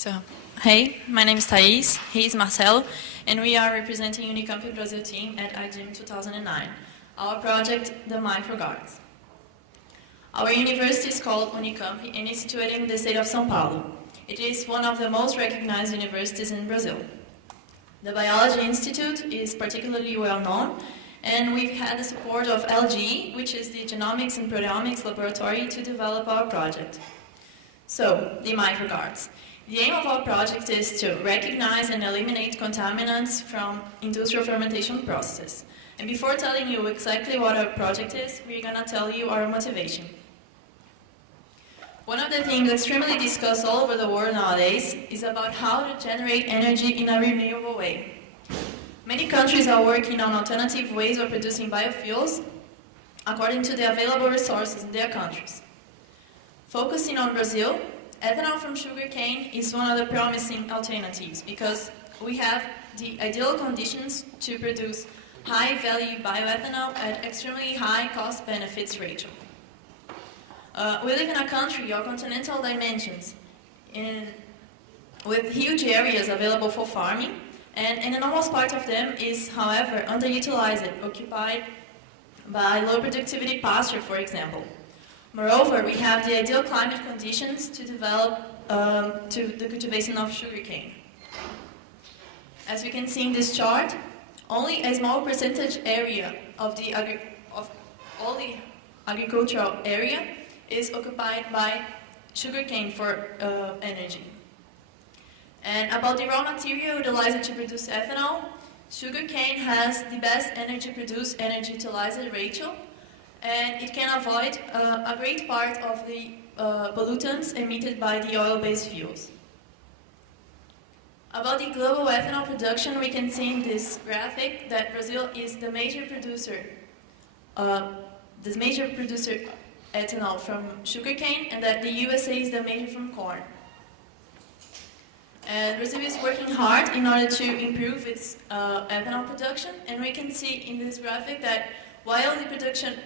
So, hey, my name is Thais, he is Marcelo, and we are representing UNICAMP Brazil team at IGM 2009. Our project, the Microgardens. Our university is called UNICAMP and is situated in the state of São Paulo. It is one of the most recognized universities in Brazil. The Biology Institute is particularly well known, and we've had the support of LG, which is the Genomics and Proteomics Laboratory, to develop our project. So, the microgardens. The aim of our project is to recognize and eliminate contaminants from industrial fermentation processes. And before telling you exactly what our project is, we're going to tell you our motivation. One of the things extremely discussed all over the world nowadays is about how to generate energy in a renewable way. Many countries are working on alternative ways of producing biofuels according to the available resources in their countries. Focusing on Brazil, ethanol from sugarcane is one of the promising alternatives because we have the ideal conditions to produce high-value bioethanol at extremely high cost-benefits ratio. We live in a country of continental dimensions with huge areas available for farming, and an enormous part of them is, however, underutilized, occupied by low productivity pasture, for example. Moreover, we have the ideal climate conditions to develop to the cultivation of sugarcane. As you can see in this chart, only a small percentage area of all the agricultural area is occupied by sugarcane for energy. And about the raw material utilized to produce ethanol, sugarcane has the best energy produced, energy utilized ratio, and it can avoid a great part of the pollutants emitted by the oil-based fuels. About the global ethanol production, we can see in this graphic that Brazil is the major producer ethanol from sugarcane, and that the USA is the major from corn. And Brazil is working hard in order to improve its ethanol production, and we can see in this graphic that while the production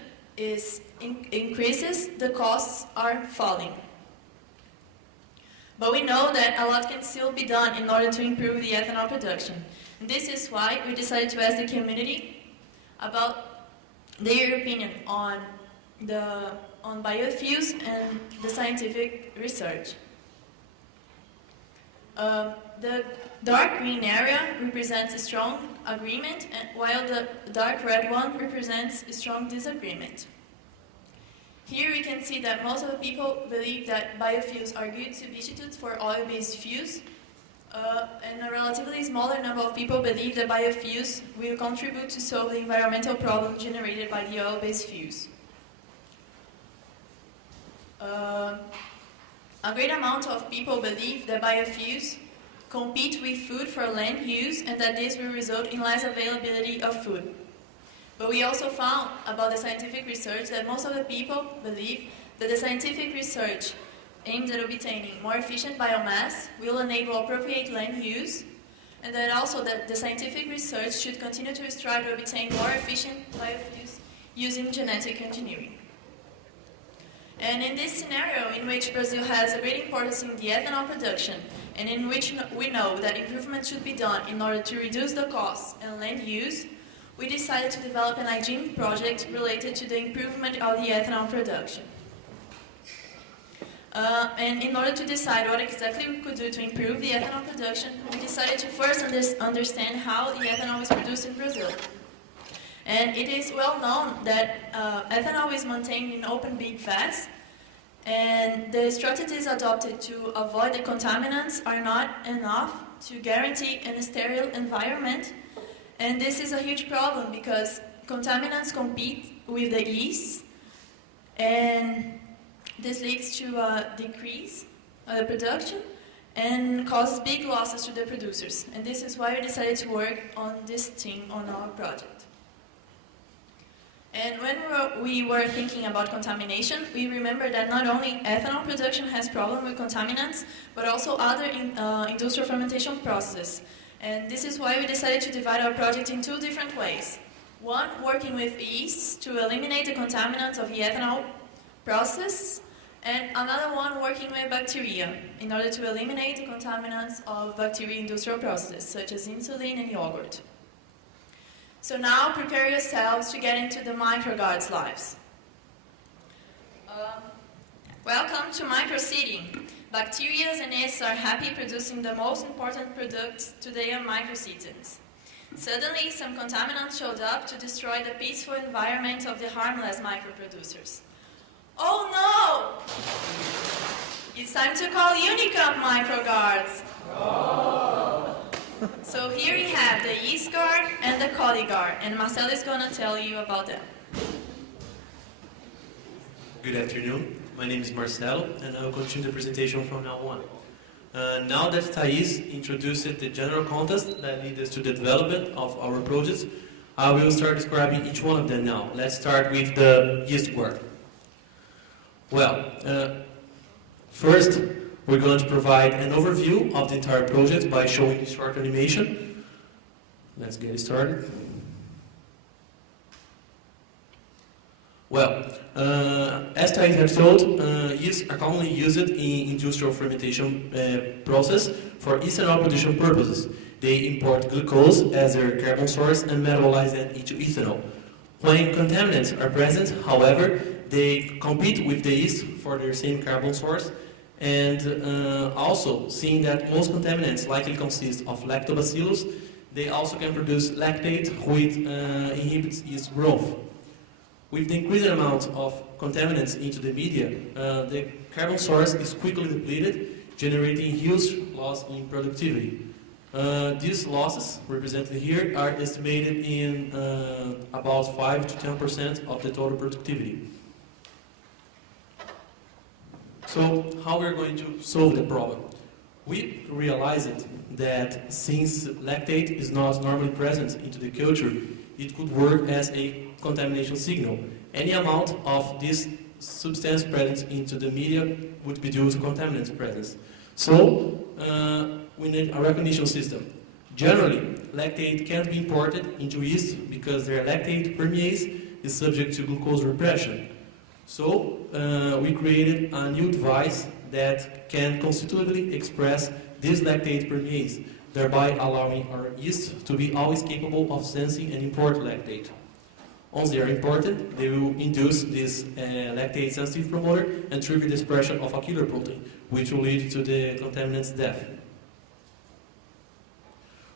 increases, the costs are falling. But we know that a lot can still be done in order to improve the ethanol production. And this is why we decided to ask the community about their opinion on biofuels and the scientific research. The dark green area represents a strong agreement, while the dark red one represents a strong disagreement. Here we can see that most of the people believe that biofuels are good substitutes for oil-based fuels, and a relatively smaller number of people believe that biofuels will contribute to solve the environmental problem generated by the oil-based fuels. A great amount of people believe that biofuels compete with food for land use and that this will result in less availability of food. But we also found about the scientific research that most of the people believe that the scientific research aimed at obtaining more efficient biomass will enable appropriate land use, and that also that the scientific research should continue to strive to obtain more efficient biofuels using genetic engineering. And in this scenario, in which Brazil has a great importance in the ethanol production, and in which we know that improvements should be done in order to reduce the costs and land use, we decided to develop an IGM project related to the improvement of the ethanol production. And in order to decide what exactly we could do to improve the ethanol production, we decided to first understand how the ethanol is produced in Brazil. And it is well known that ethanol is maintained in open big vats, and the strategies adopted to avoid the contaminants are not enough to guarantee a sterile environment. And this is a huge problem because contaminants compete with the yeast, and this leads to a decrease of the production and causes big losses to the producers. And this is why we decided to work on this thing on our project. And when we were thinking about contamination, we remember that not only ethanol production has problems with contaminants, but also other industrial fermentation processes. And this is why we decided to divide our project in two different ways. One, working with yeast to eliminate the contaminants of the ethanol process, and another one working with bacteria in order to eliminate the contaminants of bacteria industrial processes, such as insulin and yogurt. So now prepare yourselves to get into the microguards' lives. Welcome to microseeding. Bacteria and yeasts are happy producing the most important products today on microcitizens. Suddenly, some contaminants showed up to destroy the peaceful environment of the harmless microproducers. Oh no! It's time to call UNICAMP microguards. Oh. So here we have the yeast guard and the coli guard, and Marcelo is going to tell you about them. Good afternoon. My name is Marcelo, and I will continue the presentation from now on. Now that Thais introduced the general context that led us to the development of our projects, I will start describing each one of them now. Let's start with the yeast guard. Well, first we're going to provide an overview of the entire project by showing a short animation. Let's get started. Well, as Thais has told, yeasts are commonly used in industrial fermentation process for ethanol production purposes. They import glucose as their carbon source and metabolize it into ethanol. When contaminants are present, however, they compete with the yeast for their same carbon source, and also seeing that most contaminants likely consist of lactobacillus, they also can produce lactate, which inhibits yeast growth. With the increasing amount of contaminants into the media, the carbon source is quickly depleted, generating huge loss in productivity. These losses, represented here, are estimated in about 5 to 10% of the total productivity. So, how we're going to solve the problem? We realized that since lactate is not normally present into the culture, it could work as a contamination signal. Any amount of this substance present into the media would be due to contaminant presence. So, we need a recognition system. Generally, lactate can't be imported into yeast because their lactate permease is subject to glucose repression. So, we created a new device that can constitutively express this lactate permease, thereby allowing our yeast to be always capable of sensing and import lactate. Once they are imported, they will induce this lactate sensitive promoter and trigger the expression of a killer protein, which will lead to the contaminant's death.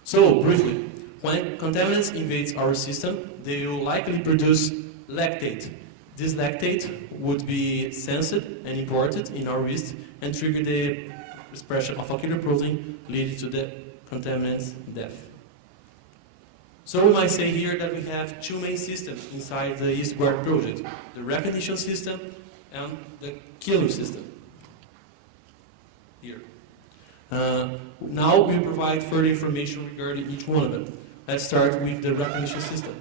So, briefly, when contaminants invade our system, they will likely produce lactate. This lactate would be sensed and imported in our yeast and trigger the expression of a killer protein, leading to the contaminant's death. So we might say here that we have two main systems inside the yeast guard project: the recognition system and the killer system. Here. Now we provide further information regarding each one of them. Let's start with the recognition system.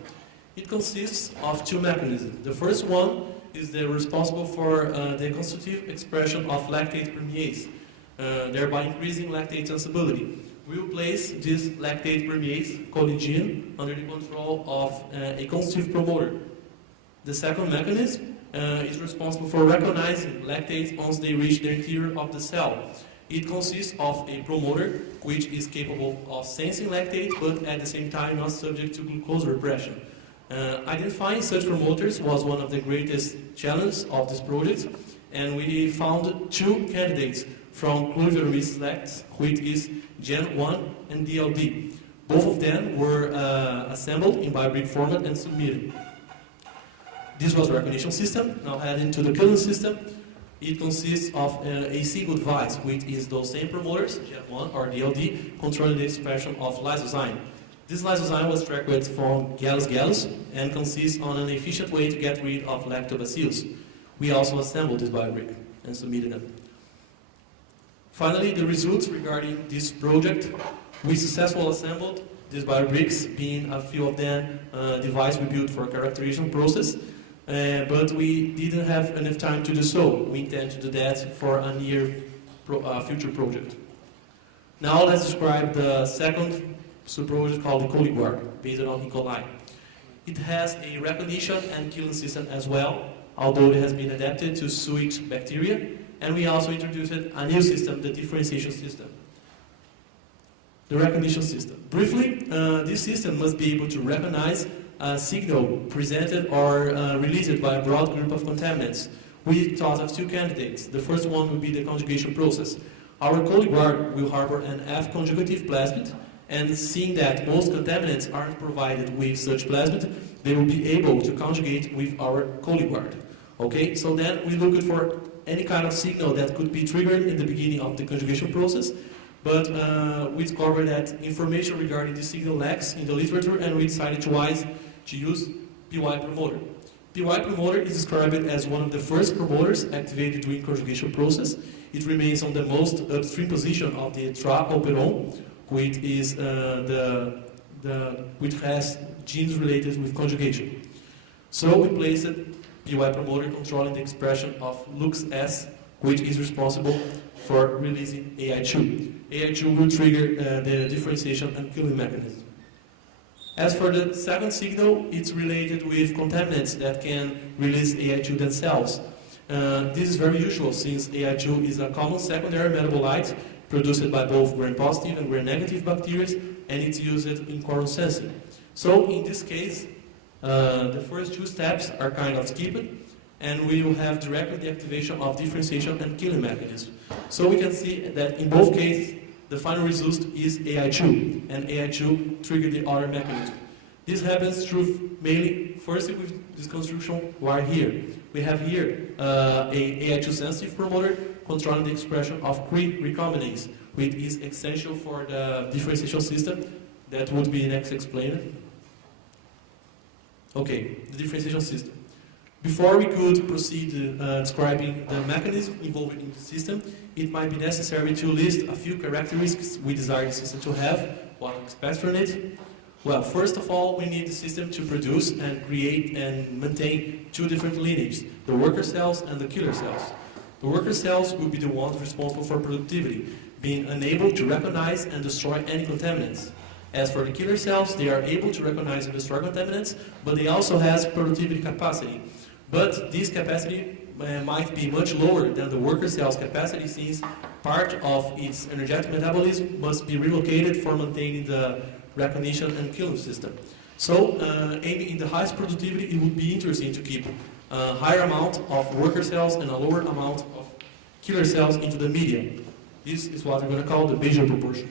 It consists of two mechanisms. The first one is responsible for the constitutive expression of lactate permease, thereby increasing lactate sensibility. We will place this lactate permease, coligene, under the control of a constitutive promoter. The second mechanism is responsible for recognizing lactates once they reach the interior of the cell. It consists of a promoter, which is capable of sensing lactate, but at the same time not subject to glucose repression. Identifying such promoters was one of the greatest challenges of this project, and we found two candidates from Clovermead Select, which is Gen 1 and DLD. Both of them were assembled in biobrick format and submitted. This was the recognition system. Now heading to the killing system. It consists of a single device, which is those same promoters, Gen 1 or DLD, controlling the expression of lysozyme. This lysozyme was extracted from Gallus and consists on an efficient way to get rid of lactobacillus. We also assembled this biobrick and submitted them. Finally, the results regarding this project: we successfully assembled these biobricks, being a few of them device we built for a characterization process, but we didn't have enough time to do so. We intend to do that for a near future project. Now let's describe the second sub-project called the ColiGuard, based on E. coli. It has a recognition and killing system as well, although it has been adapted to suit bacteria. And we also introduced a new system, the differentiation system. The recognition system. Briefly, this system must be able to recognize a signal presented or released by a broad group of contaminants. We thought of two candidates. The first one would be the conjugation process. Our Coliguard will harbor an F-conjugative plasmid, and seeing that most contaminants aren't provided with such plasmid, they will be able to conjugate with our Coliguard. Okay, so then we looked for any kind of signal that could be triggered in the beginning of the conjugation process, but we discovered that information regarding this signal lacks in the literature, and we decided to use PY promoter. PY promoter is described as one of the first promoters activated during conjugation process. It remains on the most upstream position of the tra-operon, which is which has genes related with conjugation. So we placed PY promoter controlling the expression of LuxS, which is responsible for releasing AI2. AI2 will trigger the differentiation and killing mechanism. As for the second signal, it's related with contaminants that can release AI2 themselves. This is very usual since AI2 is a common secondary metabolite produced by both gram-positive and gram-negative bacteria, and it's used in coral sensing. So in this case, the first two steps are kind of skipped, and we will have directly the activation of differentiation and killing mechanism. So we can see that in both cases, the final result is AI2, and AI2 triggered the other mechanism. This happens through mainly, first with this construction wire here. We have here a AI2 sensitive promoter controlling the expression of Cre recombinase, which is essential for the differentiation system. That would be next explained. Okay, the differentiation system. Before we could proceed describing the mechanism involved in the system, it might be necessary to list a few characteristics we desire the system to have, what we expect from it. Well, first of all, we need the system to produce and create and maintain two different lineages, the worker cells and the killer cells. The worker cells will be the ones responsible for productivity, being unable to recognize and destroy any contaminants. As for the killer cells, they are able to recognize and destroy contaminants, but they also have productivity capacity. But this capacity might be much lower than the worker cell's capacity, since part of its energetic metabolism must be relocated for maintaining the recognition and killing system. So, aiming in the highest productivity, it would be interesting to keep a higher amount of worker cells and a lower amount of killer cells into the medium. This is what we're going to call the Bayesian proportion.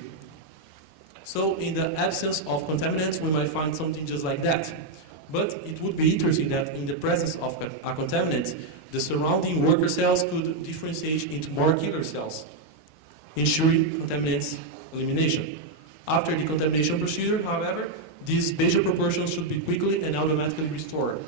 So, in the absence of contaminants, we might find something just like that. But it would be interesting that in the presence of a contaminant, the surrounding worker cells could differentiate into more killer cells, ensuring contaminants elimination. After the contamination procedure, however, these Bayesian proportions should be quickly and automatically restored.